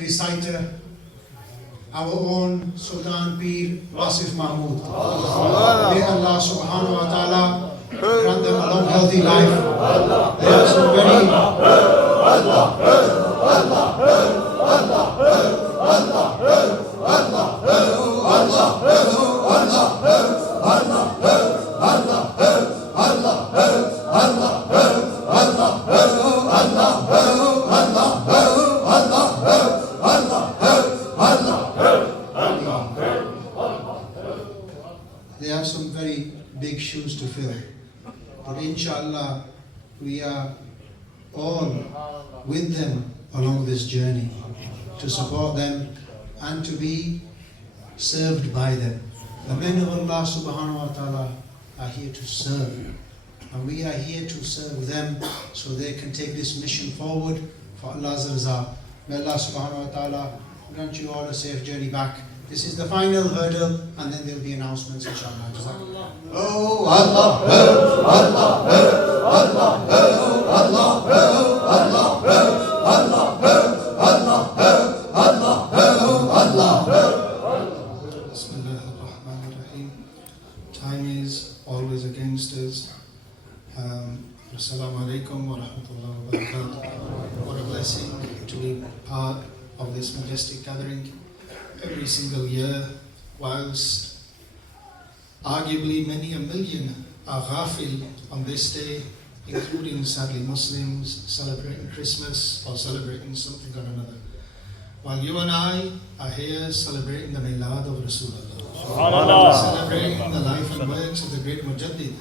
reciter, our own Sultan Pir Wasif Mahmud. May Allah subhanahu wa ta'ala grant them a long healthy life. They have some very They have some very big shoes to fill. But inshallah, we are all with them along this journey to support them and to be served by them. The men of Allah subhanahu wa ta'ala are here to serve. And we are here to serve them so they can take this mission forward for Allah's Raza. May Allah subhanahu wa ta'ala grant you all a safe journey back. This is the final hurdle, and then there'll be announcements, inshallah. Oh, Allah, Allah, Allah, Allah, Allah, Allah, Allah, Allah. Bismillah ar-Rahman ar-Rahim. Time is always against us. Assalamu alaikum wa rahmatullahi wa barakatuh. What a blessing to be part of this majestic gathering every single year, whilst arguably many a million are ghafil on this day, including sadly Muslims celebrating Christmas or celebrating something or another. While you and I are here celebrating the Milad of Rasulullah, celebrating the life and works of the great Mujaddid,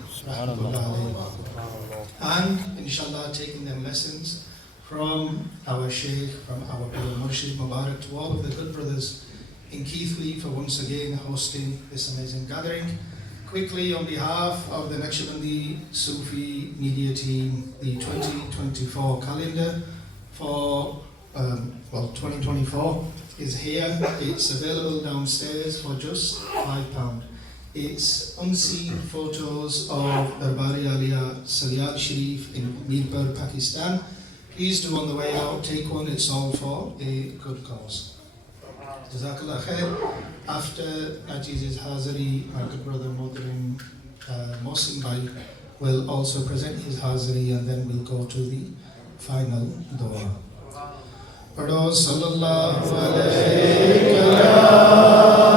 and inshallah taking them lessons from our Shaykh, from our brother Murshid Mubarak, to all of the good brothers in Keithley for once again hosting this amazing gathering. Quickly, on behalf of the Naqshbandi Sufi media team, the 2024 calendar for 2024 is here. It's available downstairs for just £5. It's unseen photos of Darbari Aliya Salyal Sharif in Mirpur, Pakistan. Please do on the way out take one. It's all for a good cause. Jazakallah khair. After Najiz's Hazari, our good brother Mohsin Bhai will also present his Hazari, and then we'll go to the final dua. Padho sallallahu alayhi wa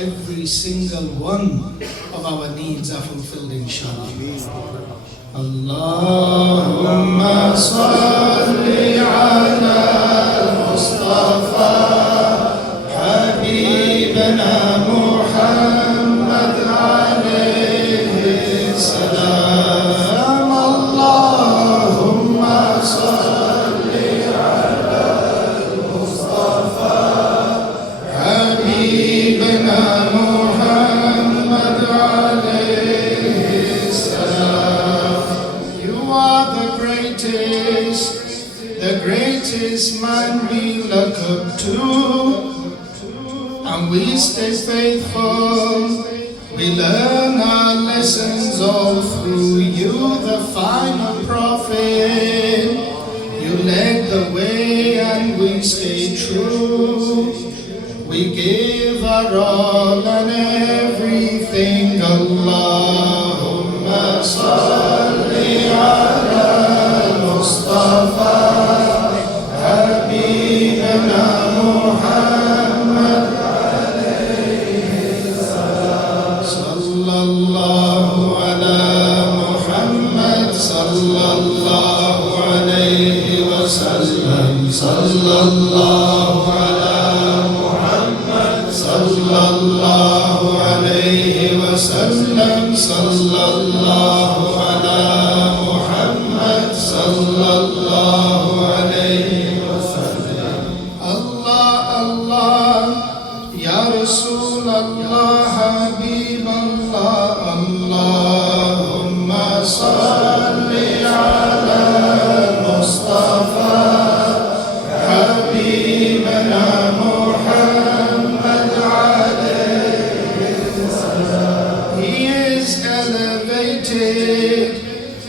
every single one of our needs are fulfilled, inshallah. Allahumma salli ala al-Mustafa Habibana Muhammad alayhi salam. Allahumma salli ala al-Mustafa Habibana Muhammad alayhi salam. You are the greatest, the greatest man we look up to, and we stay faithful. We learn our lessons all through you, the final prophet. You led the way and we stay true. We give our all and everything. Allahumma salli ala Mustafa Habibina Muhammad alayhi salam. Sallallahu ala Muhammad sallallahu alayhi wa sallam. Sallallahu ala sallallahu alayhi wa sallam. Sallallahu ala Muhammad sallallahu alayhi wa sallam. Allah, Allah, Ya Rasul Allah, Habib Allah. Allahumma salli ala Mustafa Habibana Muhammad.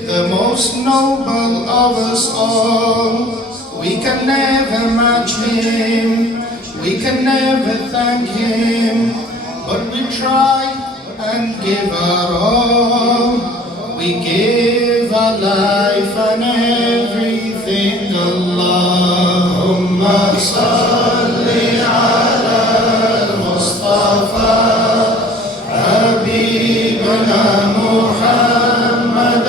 The most noble of us all. We can never match him, we can never thank him, but we try and give our all. We give our life and everything. Allahumma salli ala Mustafa Habibana Muhammad.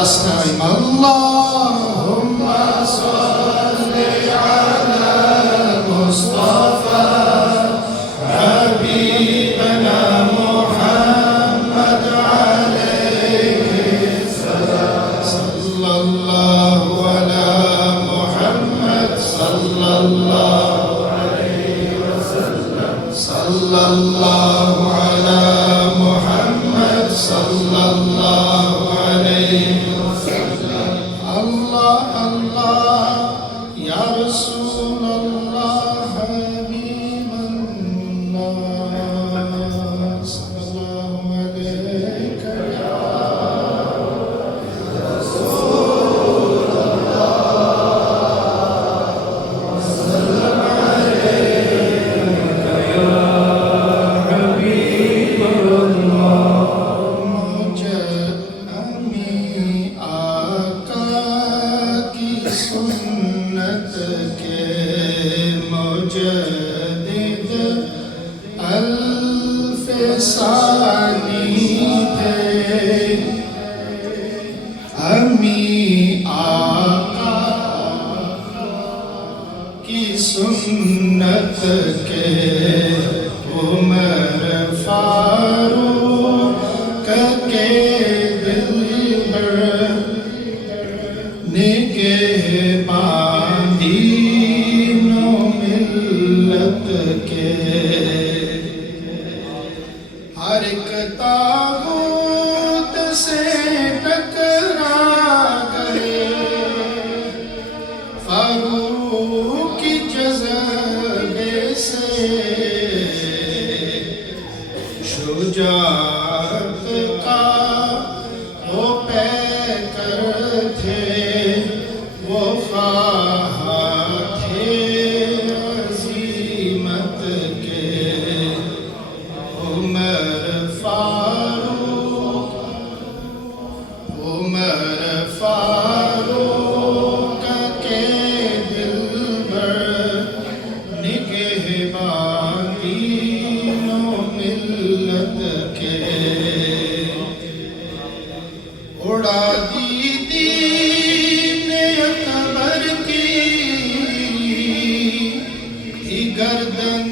Last time, Allahumma salli ala Mustafa Habibana Muhammad alayhi salam. Sallallahu ala Muhammad sallallahu alayhi wa sallam. Sallallahu ala Muhammad sallallahu alayhi wa sallam. Allah, Allah, Ya Rasul Allah, Habibullah. Sallallahu alayka ya Rasul Allah. Sallallahu alayka ya Habibullah. सुन्नत के मुजद्दिद अल्फ सानी थे। अमी आका की सुन्नत के उमर फारूक के निगहबानीनो मिल्लत के हर एक तागूत से टकरा गए। फारूक की जज़्बे से शुजाअत का वो पैकर थे। वो ख्वाह थे अज़ीमत के। उमर फारूक के दिलबर निगहबानीनो मिल्लत के। उड़ा दी गर्दन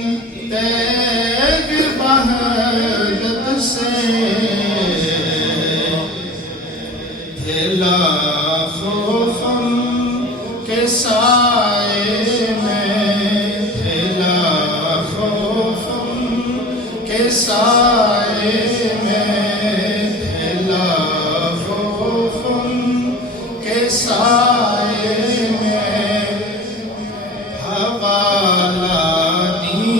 तैग बहदत से हिला खौफम के साए में। हिला खौफम के साए में। हिला खौफम के साए वाला दी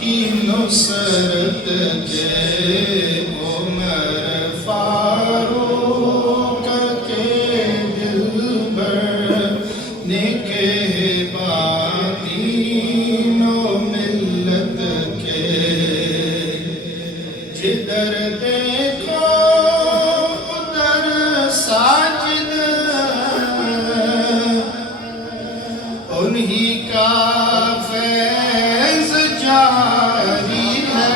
की नुसरत के उमर फारूक के दिलबर निगहबानीनो मिल्लत के जिधर देखो उधर साजिद उन्हीं का फैज़ जारी है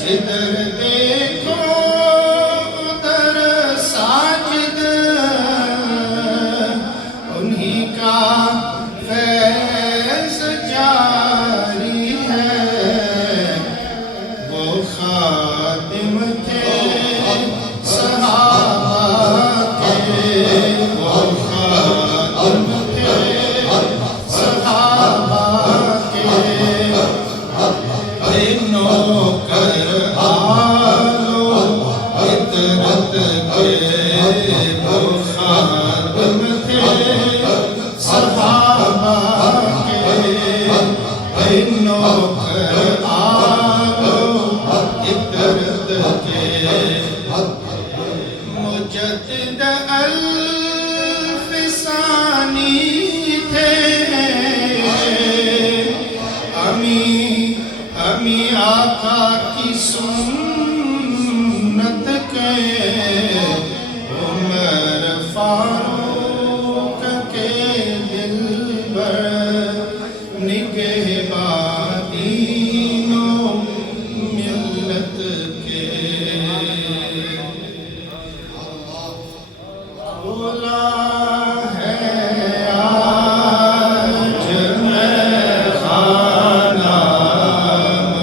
जिधर देखो उधर साजिद उन्हीं का फैज़ जारी है वो खातिम थे सहाबा के वो खातिम थे सहाबा के नौकर आलो इतरत के वो खातिम थे सहाबा के नौकर आलो इतरत के मुजद्दिद अल-फिसानी थे अमी आका की सुन्नत के उमर फारूक के दिलबर निगहबानीनो मिल्लत के बोला है आज मैं खाना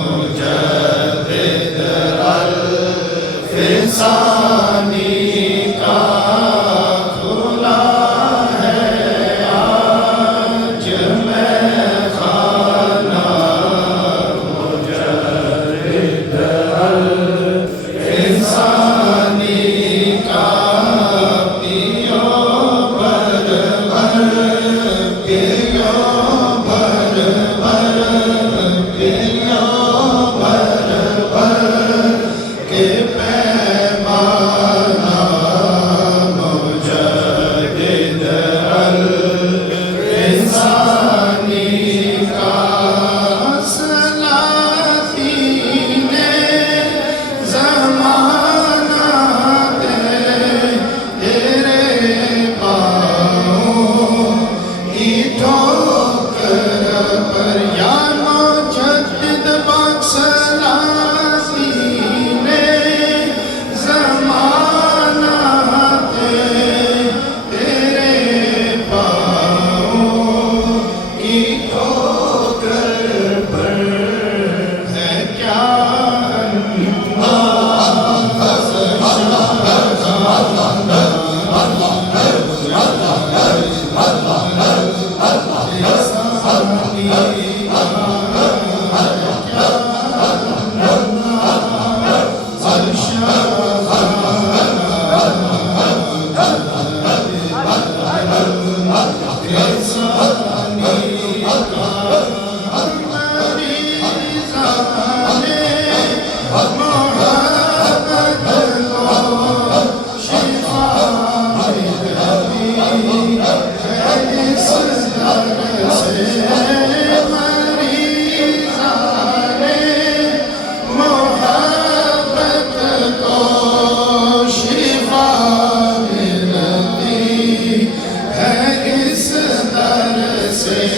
मुजद्दिद अल-फिसानी का खुला है आज मैं खाना मुजद्दिद अल-फिसानी का पियो भर भर पियो भर भर पियो भर भर के पैमाना मुजद्दिद अल-फिसानी का सलातीने ज़माना तेरे पाँव की ठोकर पर या मुजद्दिद बख्शलासीने ज़माना तेरे पाँव की ठोकर पर है क्या से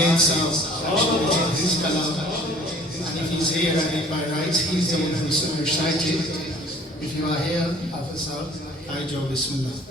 gates of actually his kalam. And if he's here, and by right, he's the one who's so excited. If you are here, Officer, I Joe Bismillah.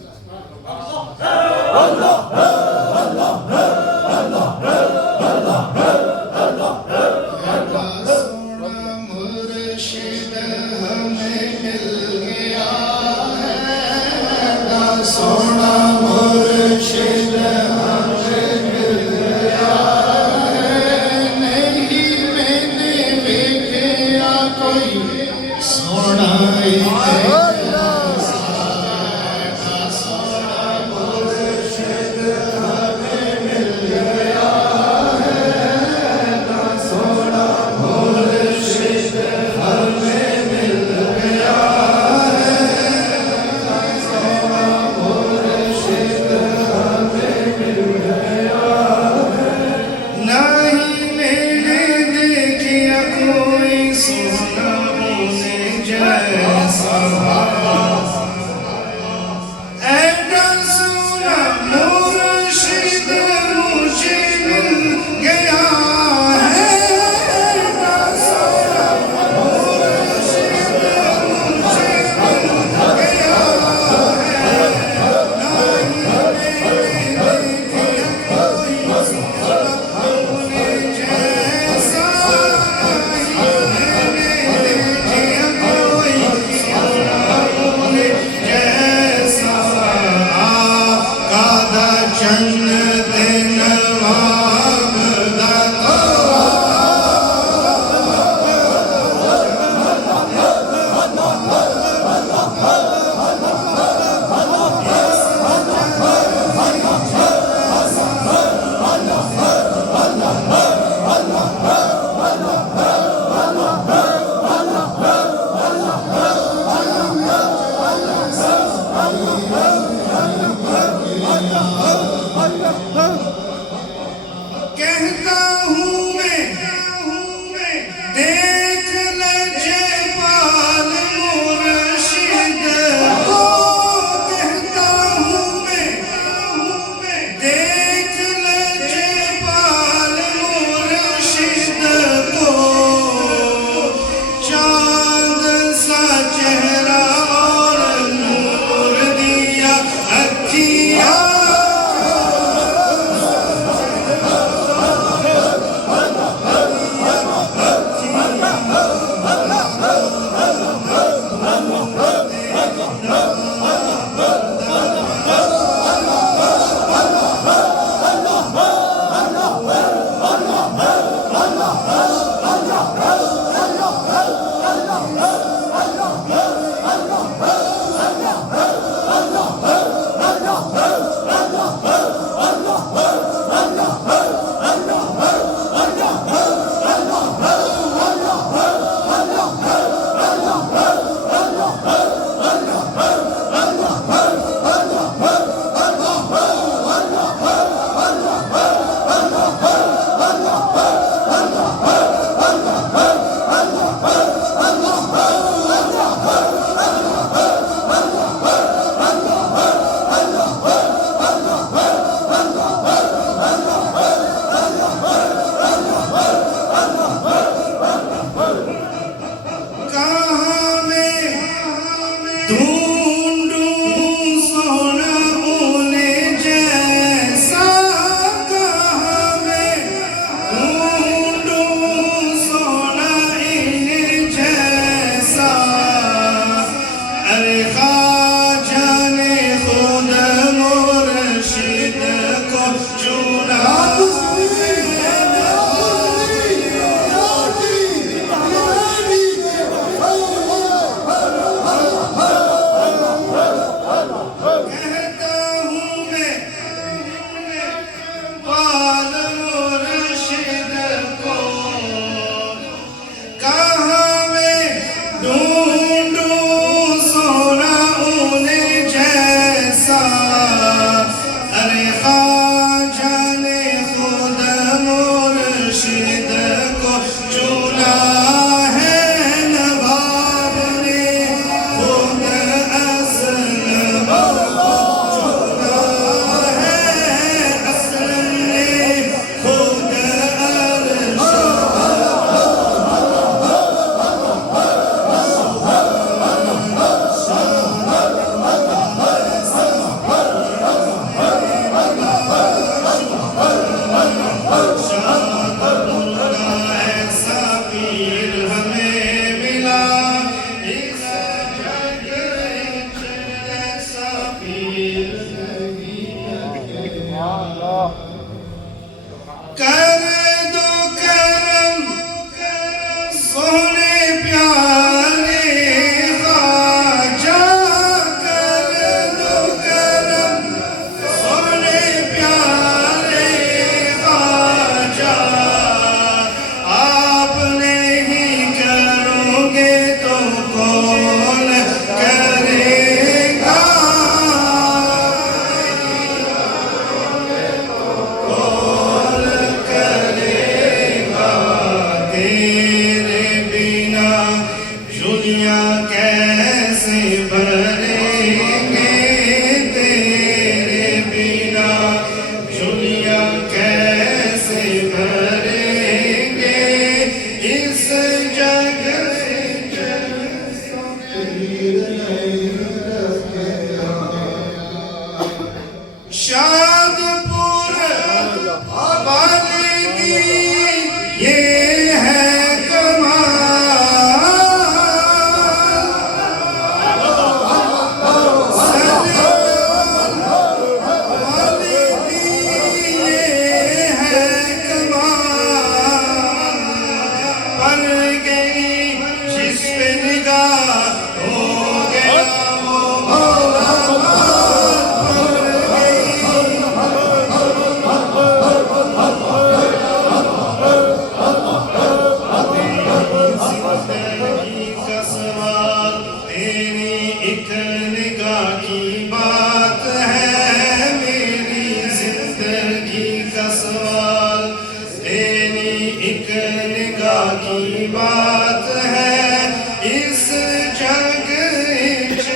कर दो करम सोने प्यारे ख्वाजा, कर दो करम सोने प्यारे ख्वाजा, आप नहीं करोगे तो कौन करेगा, कौन करेगा, तेरे बिना झोलियां कैसे भरेंगे, तेरे बिना झोलियां कैसे भरेंगे, इस जग शादपुर वाले की ये है कमाल, वाले की ये है कमाल, पर गई जिस पे निगाह हो गया वो मौला का सवाल, तेरी एक निगाह की बात है, मेरी जिंदगी का सवाल, तेरी एक निगाह की बात है, इस जग इच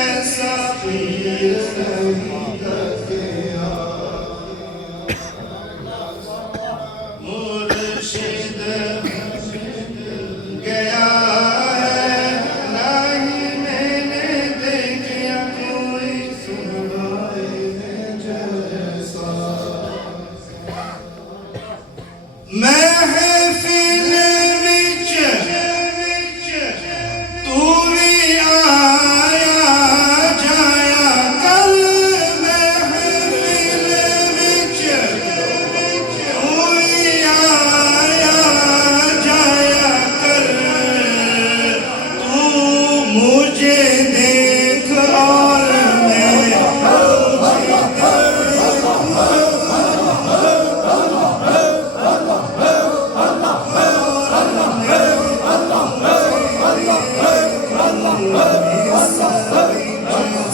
ऐसा पीर नहीं लगे, मुर्शिद गया है, नहीं मैंने देखा कोई सुनाए जैसा, महफिल विच तू भी आया जाया कर, महफिल विच तू भी आया जाया कर, तू मुझे देख और मैं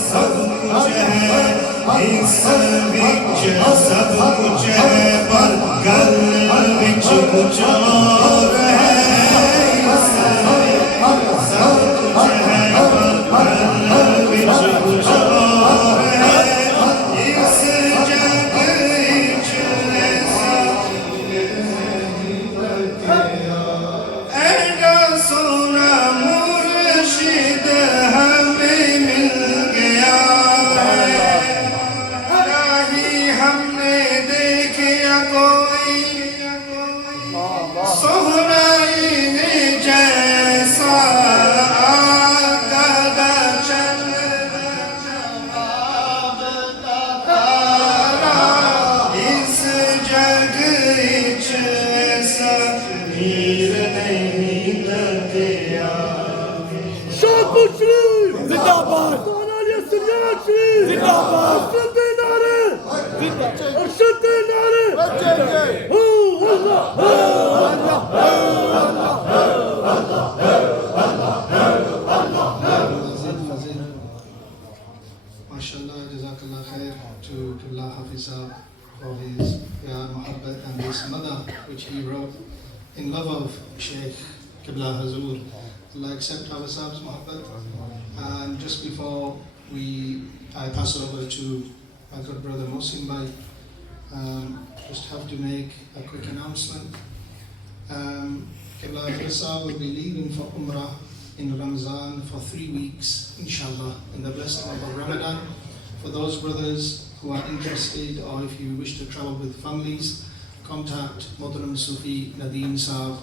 सब कुछ है, इस विच सब कुछ है, पर गल विच कुछ और है, इस सब कुछ है, पर गल विच कुछ और है, इस जग विच ऐसा ऐसा सोना मुर्शिद हमें मिल गया है, नहीं हमने देखा कोई सोहराई ने जैसा, आका दा चंद तारा, इस जग इच ऐसा पीर नहीं लगे। Şahbul Şerif! Zindabad! Sanayi Süryan Şerif! Zindabad! Aşırı nare! Zindabad! Aşırı nare! Hu Allah! Hu Allah! MashaAllah, Jazakallah khair to Qibla Hafiza for his muhabbat and his mother, which he wrote in love of Sheikh Qibla Hazur. Allah accept our Sahab's muhabbat. And just before I pass over to my good brother Mohsin Bhai, just have to make a quick announcement. Qibla Hafiza will be leaving for Umrah in Ramzan for 3 weeks, inshallah, in the blessed month of Ramadan. For those brothers who are interested, or if you wish to travel with families, contact Mohtaram Sufi Nadeem Saab,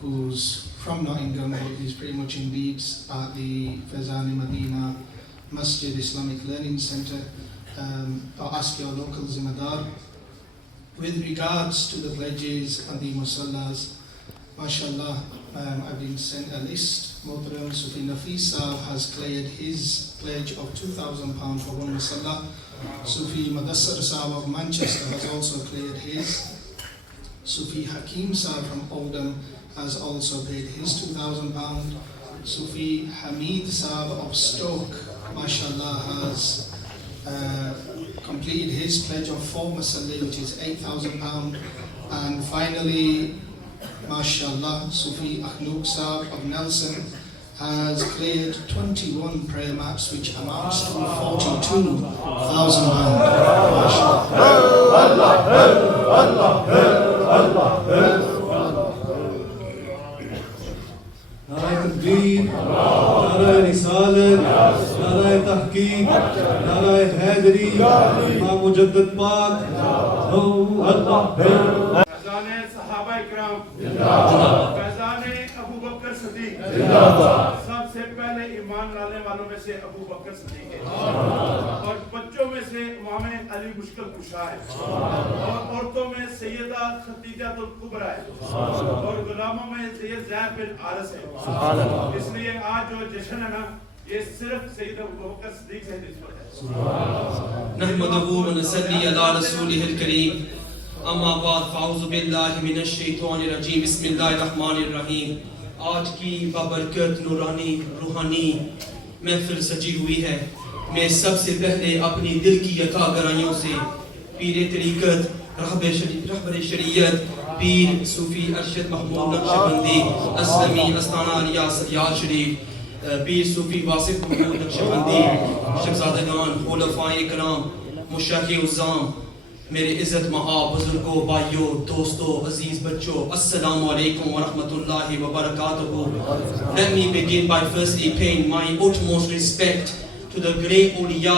who's from Nottingham, but he's pretty much in Leeds at the Faizan Medina Masjid Islamic Learning Centre, or ask your local Zimadar With regards to the pledges and the musallas, mashallah, I've been sent a list. Muhtaram Sufi Nafis Saab has cleared his pledge of £2,000 for one musalla. Sufi Madassar Saab of Manchester has also cleared his. Sufi Hakim Saab from Oldham has also paid his £2,000. Sufi Hamid Saab of Stoke, mashallah, has completed his pledge of 4 masalli, which is £8,000. And finally, mashallah, Sufi Akhluk Saab of Nelson has cleared 21 prayer mats, which amounts to £42,000. नाराए तकबीर, नाराए रिसालत, नाराए तहकीक, नाराए हैदरी, इमाम मुजद्दिद पाक, अल्लाह। फैज़ाने सहाबा इकराम जिंदाबाद, फैज़ाने अबू बकर सिद्दीक जिंदाबाद। सबसे पहले ईमान लाने वालों में से अबू बकर सिद्दीक है और बच्चों में से इमाम अली मुश्किल कुशा है और औरतों में सैयदा खदीजा तुल कुबरा है और गुलामों में सैयद ज़ैद बिन आरस है। इसलिए आज जो जश्न है ना, ये सिर्फ सैयद अबू बकर सिद्दीक से निस्बत है। नहमदुहु व नसल्ली अला रसूलिहिल करीम। अम्मा बाद फ़ाउज़ु बिल्लाहि मिनश शैतानिर रजीम। बिस्मिल्लाहिर रहमानिर रहीम। आज की बाबरकत नूरानी रूहानी महफिल सजी हुई है। मैं सबसे पहले अपनी दिल की यकागराइयों से पीर तरीक़त रहबर शरीयत पीर सूफी अरशद महमूद नक्शबंदी असलमी अस्ताना रियासत शरीफ पीर सूफी वासिफ महमूद नक्शबंदी शहज़ादगान खुलफ़ाए इकराम मुशाइख़ उज़्ज़ाम, मेरे इज़्ज़त मआब बुजुर्गों, भाइयों, दोस्तों, अजीज बच्चों, अस्सलामु अलैकुम व रहमतुल्लाहि व बरकातुहू। Let me begin by firstly paying my utmost respect to the great awliya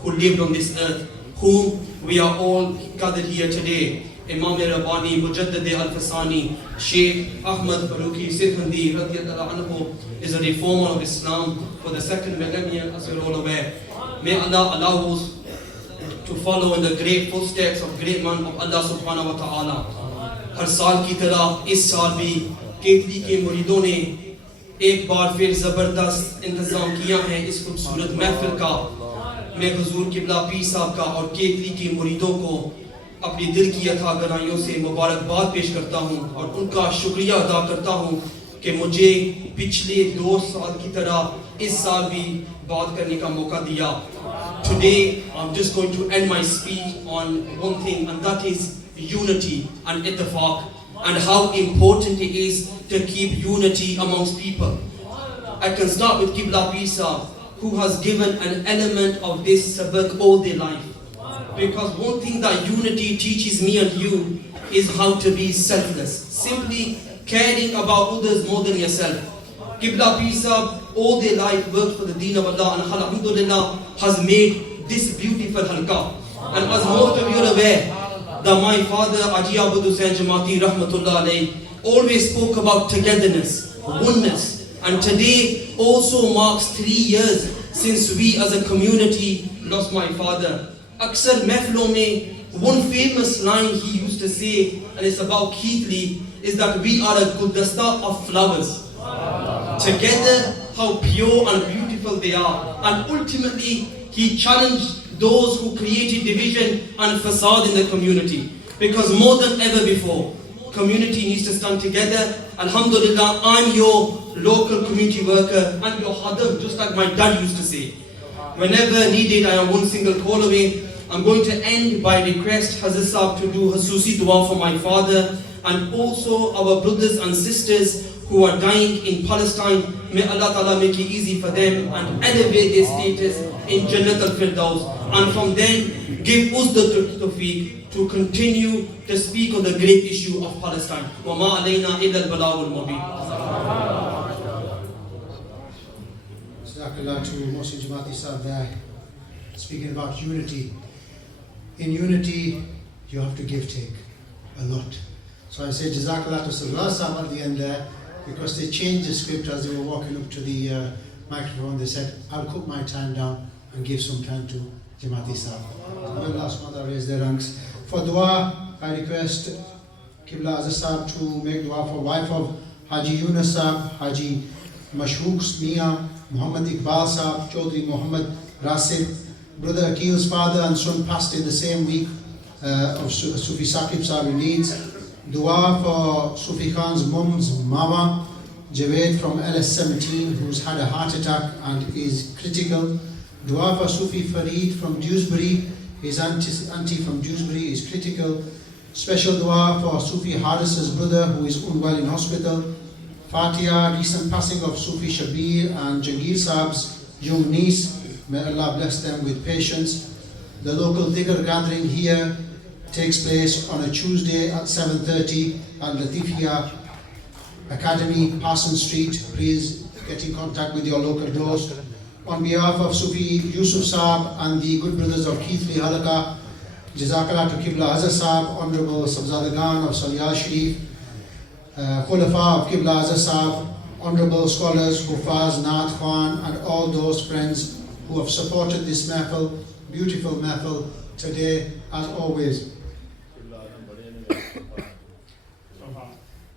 who lived on this earth, whom we are all gathered here today. Imam Rabbani Mujaddid Al-Fasani Sheikh Ahmad Faruqi Sirhandi radiyallahu anhu is a reformer of Islam for the second millennium, as we're all aware. May Allah allow us to follow in the great footsteps of great man of Allah subhanahu wa ta'ala. हर साल की तरह इस साल भी केतली के मुरीदों ने एक बार फिर जबरदस्त इंतजाम किया है इस खूबसूरत महफिल का। मैं हुजूर किबला पीर साहब का और केतली के मुरीदों को अपनी दिल की अथा गहराइयों से मुबारकबाद पेश करता हूँ और उनका शुक्रिया अदा करता हूँ कि मुझे पिछले 2 साल की तरह इस साल भी बात करने का मौका दिया। Today I'm just going to end my speech on one thing, and that is unity and ittifaq, and how important it is to keep unity amongst people. I can start with Qibla Pir Sahib, who has given an element of this sabak all their life. Because one thing that unity teaches me and you is how to be selfless, simply caring about others more than yourself. Qibla Pir Sahib all their life worked for the deen of Allah, and alhamdulillah has made this beautiful halqa. And as most of you are aware, that my father Haji Abud Hussain Jamati rahmatullah alayhi always spoke about togetherness, oneness, and today also marks 3 years since we as a community lost my father. Aksar mehfilon mein one famous line he used to say, and it's about Keithley, is that we are a guldasta of flowers. Together, how pure and beautiful they are. And ultimately, he challenged those who created division and facade in the community. Because more than ever before, community needs to stand together. Alhamdulillah, I'm your local community worker and your hadam, just like my dad used to say. Whenever needed, I am one single call away. I'm going to end by request Hazrat Sahib to do Hasusi dua for my father and also our brothers and sisters who are dying in Palestine. May Allah Ta'ala make it easy for them and elevate their status in Jannat al-Firdaus. And from then, give us the tawfiq to continue to speak on the great issue of Palestine. Wa ma alayna illa al-balagh al-mubin. Jazakallah to Mohsin Jamati Sahib there, speaking about unity. In unity, you have to give, take a lot. So I say Jazakallah to Sarwar Sahib at the end there, because they changed the script as they were walking up to the microphone. They said, I'll put my time down and give some time to Jamati Sahib. May Allah subhanahu wa ta'ala raise their ranks. For dua, I I request Qibla Aziz Sahib to make dua for wife of Haji Yunus Sahib, Haji Mashhooq Mia, Muhammad Iqbal Sahib, Chaudhry Muhammad Rasib. Brother Akil's father and son passed in the same week of Sufi Saqib Sahib in Leeds. Dua for Sufi Khan's mum's mama, Javed from LS17, who's had a heart attack and is critical. Dua for Sufi Farid from Dewsbury, his auntie from Dewsbury is critical. Special dua for Sufi Haris's brother who is unwell in hospital. Fatiha, recent passing of Sufi Shabir and Jagir Saab's young niece. May Allah bless them with patience. The local Dhikr gathering here takes place on a Tuesday at 7:30 at Latifia Academy, Parsons Street. Please get in contact with your local host. On behalf of Sufi Yusuf Saab and the good brothers of Keithley Halaka, Jazakallah to Qibla Aziz Saab, Honorable Sabzadagan of Saliyal Sharif, Khulafa of Qibla Aziz Saab, Honorable Scholars, Hufaz, Naat Khan, and all those friends who have supported this mahfil, beautiful mahfil today as always.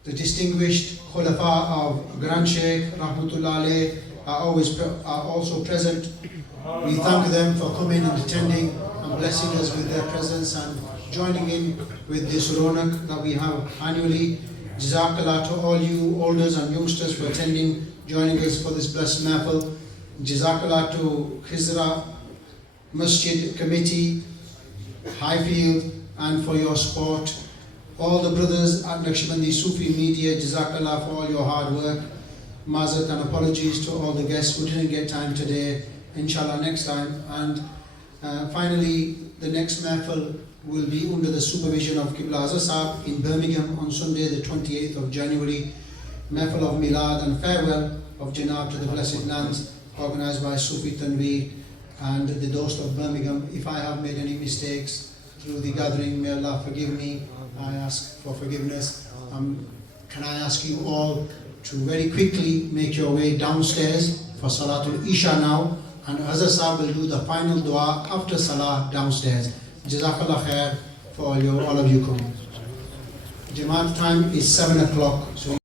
The distinguished Khulafa of Grand Sheikh Rahmatullah Alayh are also present. We thank them for coming and attending and blessing us with their presence and joining in with this ronak that we have annually. Jazakallah to all you elders and youngsters for attending, joining us for this blessed mahfil. Jazakallah to Khizra Masjid Committee, Highfield, and for your support. All the brothers at Naqshbandi Sufi Media, Jazakallah for all your hard work. Mazat and apologies to all the guests who didn't get time today. Inshallah next time. And finally, the next mahfil will be under the supervision of Qibla Aziz Sahib in Birmingham on Sunday the 28th of January. Mahfil of Milad and farewell of Janab to the Blessed Lands, organized by Sufi Tanveer and the Dost of Birmingham. If I have made any mistakes through the gathering, may Allah forgive me. I ask for forgiveness. Can I ask you all to very quickly make your way downstairs for Salatul Isha now, and Aziz Sahib will do the final dua after Salah downstairs. Jazakallah khair for all of you coming. Jamaat time is 7 o'clock. So